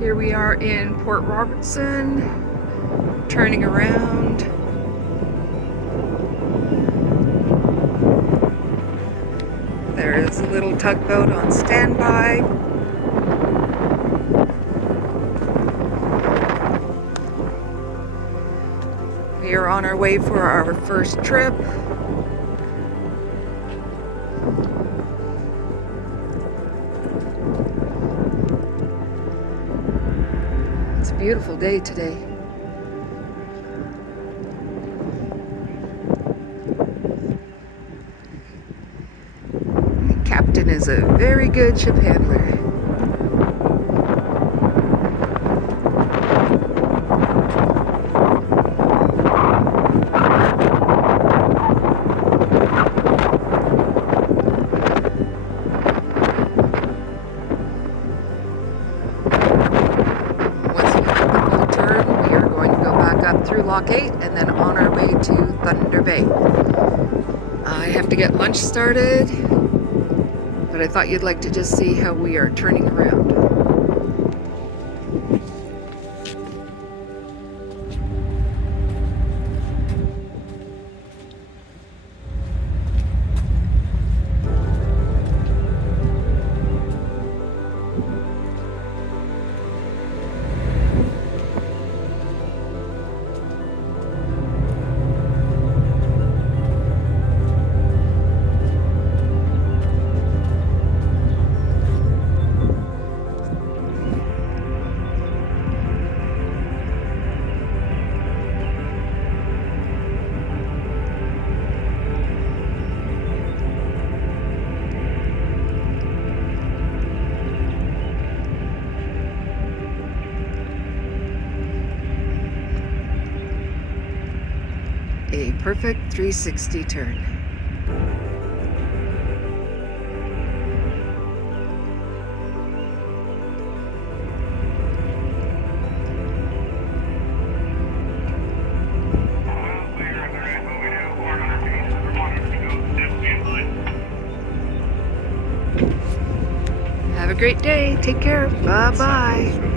Here we are in Port Robertson, turning around. There's a little tugboat on standby. We are on our way for our first trip. It's a beautiful day today. The captain is a very good ship handler. Up through Lock 8 and then on our way to Thunder Bay. I have to get lunch started, but I thought you'd like to just see how we are turning around. A perfect 360 turn. Have a great day. Take care. Bye-bye.